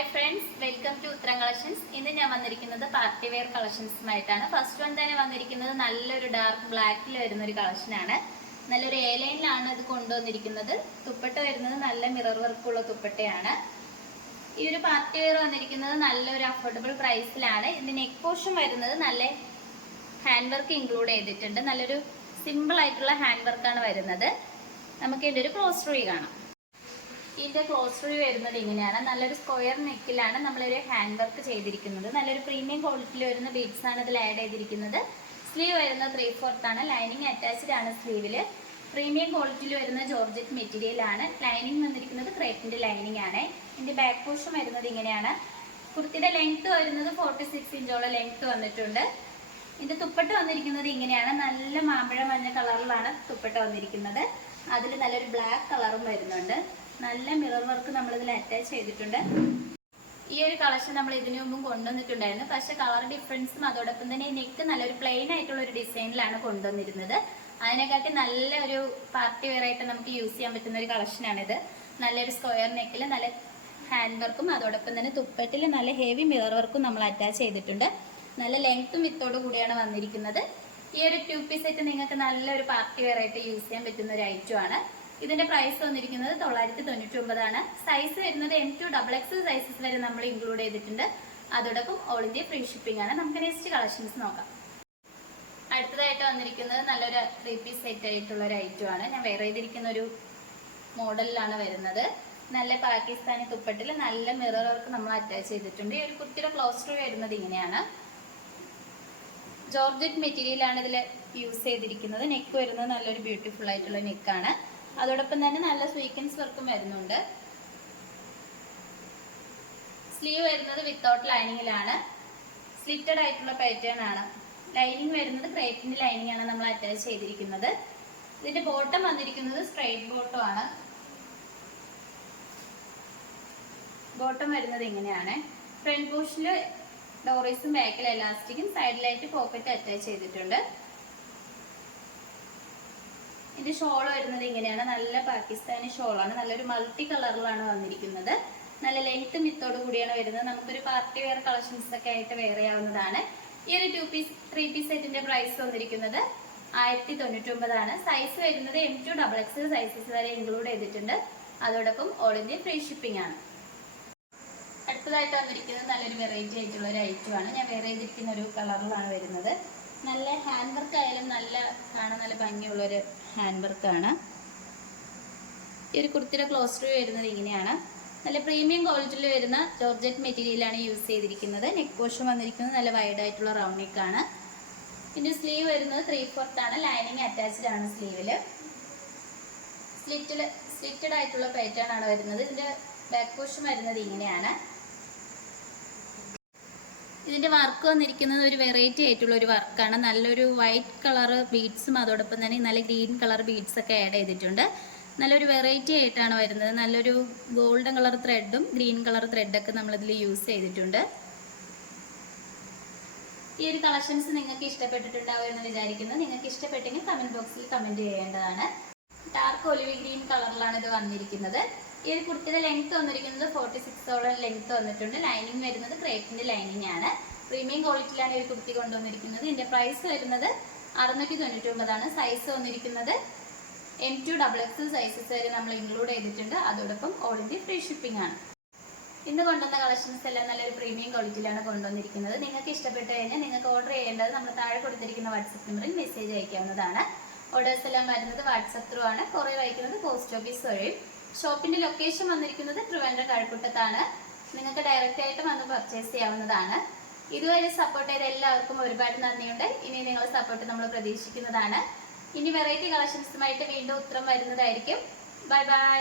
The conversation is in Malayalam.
Hi friends welcome to Utharam collections ഇന്ന് ഞാൻ വന്നിരിക്കുന്നത് പാർട്ടി വെയർ കളക്ഷൻസുമായിട്ടാണ് ഫസ്റ്റ് വൺ തന്നെ വന്നിരിക്കുന്നത് നല്ലൊരു ഡാർക്ക് ബ്ലാക്കിൽ വരുന്ന ഒരു കളക്ഷനാണ് നല്ലൊരു എ ലൈനിലാണ് ഇത് കൊണ്ടുവന്നിരിക്കുന്നത്. തുപ്പട്ട വരുന്നത് നല്ല മിറർ വർക്കുള്ള തുപ്പട്ടയാണ് ഈ ഒരു പാർട്ടി വെയർ വന്നിരിക്കുന്നത് നല്ലൊരു അഫോർഡബിൾ പ്രൈസിലാണ് ഇതിന് നെക്ക് പോർഷൻ വരുന്നത് നല്ല ഹാൻഡ് വർക്ക് ഇൻക്ലൂഡ് ചെയ്തിട്ടുണ്ട്. നല്ലൊരു സിമ്പിൾ ആയിട്ടുള്ള ഹാൻഡ് വർക്കാണ് വരുന്നത്. നമുക്ക് ഇതിന്റെ ഒരു ക്ലോസ് റൂയി കാണാം. ഇതിന്റെ ക്ലോസ് ഫ്രീ വരുന്നത് ഇങ്ങനെയാണ്. നല്ലൊരു സ്ക്വയർ നെക്കിലാണ് നമ്മളൊരു ഹാൻഡ് വർക്ക് ചെയ്തിരിക്കുന്നത്. നല്ലൊരു പ്രീമിയം ക്വാളിറ്റിയിൽ വരുന്ന ബീഡ്സ് ആണ് ഇതിൽ ആഡ് ചെയ്തിരിക്കുന്നത്. സ്ലീവ് വരുന്ന ത്രീ ആണ്. ലൈനിങ് അറ്റാച്ച്ഡ് ആണ് സ്ലീവിൽ പ്രീമിയം ക്വാളിറ്റിയിൽ വരുന്ന ജോർജറ്റ് മെറ്റീരിയൽ ആണ്. ലൈനിങ് വന്നിരിക്കുന്നത് ക്രേറ്റിന്റെ ലൈനിങ് ആണ്. ഇതിന്റെ ബാക്ക് പോർഷൻ വരുന്നത് ഇങ്ങനെയാണ്. കുർത്തിയുടെ ലെങ്ത് വരുന്നത് ഫോർട്ടി സിക്സ് ഇഞ്ചോളം ലെങ്ത് വന്നിട്ടുണ്ട്. ഇതിന്റെ തുപ്പട്ട വന്നിരിക്കുന്നത് ഇങ്ങനെയാണ്. നല്ല മാമ്പഴ മഞ്ഞ കളറിലാണ് തുപ്പട്ട വന്നിരിക്കുന്നത്. അതിൽ നല്ലൊരു ബ്ലാക്ക് കളറും വരുന്നുണ്ട്. നല്ല മിറർ വർക്ക് നമ്മൾ ഇതിൽ അറ്റാച്ച് ചെയ്തിട്ടുണ്ട്. ഈ ഒരു കളക്ഷൻ നമ്മൾ ഇതിനു മുമ്പും കൊണ്ടുവന്നിട്ടുണ്ടായിരുന്നു. പക്ഷെ കളർ ഡിഫറൻസും അതോടൊപ്പം തന്നെ നെക്ക് നല്ലൊരു പ്ലെയിൻ ആയിട്ടുള്ള ഒരു ഡിസൈനിലാണ് കൊണ്ടുവന്നിരുന്നത്. അതിനെക്കാട്ടി നല്ലൊരു പാർട്ടി വെയർ ആയിട്ട് നമുക്ക് യൂസ് ചെയ്യാൻ പറ്റുന്ന ഒരു കളക്ഷനാണിത് നല്ലൊരു സ്ക്വയർ നെക്കിൽ നല്ല ഹാൻഡ് വർക്കും അതോടൊപ്പം തന്നെ തുപ്പട്ടിൽ നല്ല ഹെവി മിറർ വർക്കും നമ്മൾ അറ്റാച്ച് ചെയ്തിട്ടുണ്ട്. നല്ല ലെങ്ത്തും വിത്തോട് കൂടിയാണ് വന്നിരിക്കുന്നത്. ഈ ഒരു ടു പീസ് സെറ്റ് നിങ്ങൾക്ക് നല്ലൊരു പാർട്ടി വെയർ ആയിട്ട് യൂസ് ചെയ്യാൻ പറ്റുന്ന ഒരു ഐറ്റം ആണ്. ഇതിന്റെ പ്രൈസ് വന്നിരിക്കുന്നത് തൊള്ളായിരത്തി തൊണ്ണൂറ്റി ഒമ്പതാണ് സൈസ് വരുന്നത് M to double X sizes വരെ നമ്മൾ ഇൻക്ലൂഡ് ചെയ്തിട്ടുണ്ട്. അതോടൊപ്പം ഓൾ ഇന്ത്യ ഫ്രീ ഷിപ്പിംഗ് ആണ്. നമുക്ക് നെക്സ്റ്റ് കളക്ഷൻസ് നോക്കാം. അടുത്തതായിട്ട് വന്നിരിക്കുന്നത് നല്ലൊരു ത്രീ പീസ് സെറ്റ് ആയിട്ടുള്ള ഒരു ഐറ്റം ആണ്. ഞാൻ വെയർ ചെയ്തിരിക്കുന്ന ഒരു മോഡലിലാണ് വരുന്നത്. നല്ല പാകിസ്ഥാനി തുപ്പട്ടിൽ നല്ല മിറർ വർക്ക് നമ്മൾ അറ്റാച്ച് ചെയ്തിട്ടുണ്ട്. ഈ ഒരു കുട്ടിയുടെ ക്ലോസ് ടു വരുന്നത് ഇങ്ങനെയാണ്. ജോർജറ്റ് മെറ്റീരിയൽ ആണ് ഇതിൽ യൂസ് ചെയ്തിരിക്കുന്നത്. നെക്ക് വരുന്നത് നല്ലൊരു ബ്യൂട്ടിഫുൾ ആയിട്ടുള്ള നെക്കാണ് അതോടൊപ്പം തന്നെ നല്ല സ്വീക്കൻസ് വർക്കും വരുന്നുണ്ട്. സ്ലീവ് വരുന്നത് വിത്തൗട്ട് ലൈനിങ്ങിലാണ് സ്ലിറ്റഡ് ആയിട്ടുള്ള പാറ്റേൺ ആണ്. ലൈനിങ് വരുന്നത് ക്രേറ്റിന്റെ ലൈനിങ് ആണ് നമ്മൾ അറ്റാച്ച് ചെയ്തിരിക്കുന്നത്. ഇതിന്റെ ബോട്ടം വന്നിരിക്കുന്നത് സ്ട്രെയിറ്റ് ബോട്ടം ആണ്. ബോട്ടം വരുന്നത് ഇങ്ങനെയാണ്. ഫ്രണ്ട് പോർഷനിൽ ഡോറീസും ബാക്കിൽ എലാസ്റ്റിക്കും സൈഡിലായിട്ട് പോക്കറ്റ് അറ്റാച്ച് ചെയ്തിട്ടുണ്ട്. ഇതിന്റെ ഷോൾ വരുന്നത് ഇങ്ങനെയാണ്. നല്ല പാകിസ്ഥാനി ഷോളാണ്. നല്ലൊരു മൾട്ടി കളറിലാണ് വന്നിരിക്കുന്നത്. നല്ല ലെങ്ത് മിത്തോട് കൂടിയാണ് വരുന്നത്. നമുക്കൊരു പാർട്ടി വെയർ കളക്ഷൻസ് ഒക്കെ ആയിട്ട് വെയർ ചെയ്യാവുന്നതാണ്. ഈ ഒരു ടു പീസ് ത്രീ പീസ് സെറ്റിന്റെ പ്രൈസ് വന്നിരിക്കുന്നത് ആയിരത്തി തൊണ്ണൂറ്റി ഒമ്പതാണ് സൈസ് വരുന്നത് M to double X sizes വരെ ഇൻക്ലൂഡ് ചെയ്തിട്ടുണ്ട്. അതോടൊപ്പം ഓൾ ഇന്ത്യ ഫ്രീ ഷിപ്പിംഗ് ആണ്. അടുത്തതായിട്ട് വന്നിരിക്കുന്നത് നല്ലൊരു വെറൈറ്റി ആയിട്ടുള്ള ഒരു ഐറ്റമാണ് ഞാൻ വേറെ ചെയ്തിരിക്കുന്ന ഒരു കളറിലാണ് വരുന്നത്. നല്ല ഹാൻഡ് വർക്ക് ആയാലും നല്ല കാണാൻ നല്ല ഭംഗിയുള്ള ഒരു ഹാൻഡ് വർക്കാണ് ഈ ഒരു കുർത്തിയുടെ ക്ലോസ് വരുന്നത് ഇങ്ങനെയാണ്. നല്ല പ്രീമിയം ക്വാളിറ്റിയിൽ വരുന്ന ജോർജറ്റ് മെറ്റീരിയലാണ് യൂസ് ചെയ്തിരിക്കുന്നത്. നെക്ക് പോഷൻ വന്നിരിക്കുന്നത് നല്ല വൈഡ് ആയിട്ടുള്ള റൗണ്ട് നെക്ക് ആണ്. പിന്നെ സ്ലീവ് വരുന്നത് ത്രീ ഫോർത്ത് ആണ്. ലൈനിങ് അറ്റാച്ച്ഡ് ആണ് സ്ലീവിൽ സ്ലിറ്റിൽ സ്ലിറ്റഡ് ആയിട്ടുള്ള പാറ്റേൺ ആണ് വരുന്നത്. ഇതിന്റെ ബാക്ക് പോഷൻ വരുന്നത് ഇങ്ങനെയാണ്. ഇതിന്റെ വർക്ക് വന്നിരിക്കുന്നത് ഒരു വെറൈറ്റി ആയിട്ടുള്ള ഒരു വർക്കാണ്. നല്ലൊരു വൈറ്റ് കളർ ബീഡ്സും അതോടൊപ്പം തന്നെ നല്ല ഗ്രീൻ കളർ ബീഡ്സ് ഒക്കെ ആഡ് ചെയ്തിട്ടുണ്ട്. നല്ലൊരു വെറൈറ്റി ആയിട്ടാണ് വരുന്നത്. നല്ലൊരു ഗോൾഡൻ കളർ ത്രെഡും ഗ്രീൻ കളർ ത്രെഡൊക്കെ നമ്മളിതിൽ യൂസ് ചെയ്തിട്ടുണ്ട്. ഈ ഒരു കളക്ഷൻസ് നിങ്ങൾക്ക് ഇഷ്ടപ്പെട്ടിട്ടുണ്ടാവും എന്ന് വിചാരിക്കുന്നു. നിങ്ങൾക്ക് ഇഷ്ടപ്പെട്ടെങ്കിൽ കമന്റ് ബോക്സിൽ കമന്റ് ചെയ്യേണ്ടതാണ്. ഡാർക്ക് ഒലിവി ഗ്രീൻ കളറിലാണ് ഇത് വന്നിരിക്കുന്നത്. ഈ ഒരു കുർത്തിയുടെ ലെങ്ത് വന്നിരിക്കുന്നത് ഫോർട്ടി സിക്സോളം ലെങ്ത് വന്നിട്ടുണ്ട്. ലൈനിങ് വരുന്നത് ക്രേപ്പിന്റെ ലൈനിങ് ആണ്. പ്രീമിയം ക്വാളിറ്റിയിലാണ് ഈ കുർത്തി കൊണ്ടുവന്നിരിക്കുന്നത്. ഇതിന്റെ പ്രൈസ് വരുന്നത് അറുന്നൂറ്റി തൊണ്ണൂറ്റി ഒമ്പതാണ് സൈസ് വന്നിരിക്കുന്നത് M to double X sizes വരെ നമ്മൾ ഇൻക്ലൂഡ് ചെയ്തിട്ടുണ്ട്. അതോടൊപ്പം ഓൾ ഇന്ത്യ ഫ്രീ ഷിപ്പിംഗ് ആണ്. ഇന്ന് കൊണ്ടുവന്ന കളക്ഷൻസ് എല്ലാം നല്ലൊരു പ്രീമിയം ക്വാളിറ്റിയിലാണ് കൊണ്ടുവന്നിരിക്കുന്നത്. നിങ്ങൾക്ക് ഇഷ്ടപ്പെട്ട് കഴിഞ്ഞാൽ നിങ്ങൾക്ക് ഓർഡർ ചെയ്യേണ്ടത് നമ്മൾ താഴെ കൊടുത്തിരിക്കുന്ന വാട്സപ്പ് നമ്പറിൽ മെസ്സേജ് അയക്കാവുന്നതാണ്. ഓർഡേഴ്സ് എല്ലാം വരുന്നത് വാട്സപ്പ് ത്രൂ ആണ്. കുറേ അയക്കുന്നത് പോസ്റ്റ് ഓഫീസ് വഴി. ഷോപ്പിന്റെ ലൊക്കേഷൻ വന്നിരിക്കുന്നത് ട്രിവാൻഡ്രം കഴക്കൂട്ടത്താണ് നിങ്ങൾക്ക് ഡയറക്റ്റ് ആയിട്ട് വന്ന് പർച്ചേസ് ചെയ്യാവുന്നതാണ്. ഇതുവരെ സപ്പോർട്ട് ചെയ്ത എല്ലാവർക്കും ഒരുപാട് നന്ദിയുണ്ട്. ഇനി നിങ്ങളുടെ സപ്പോർട്ട് നമ്മൾ പ്രതീക്ഷിക്കുന്നതാണ്. ഇനി വെറൈറ്റി കളക്ഷൻസുമായിട്ട് വീണ്ടും ഉത്തരം വരുന്നതായിരിക്കും. Bye bye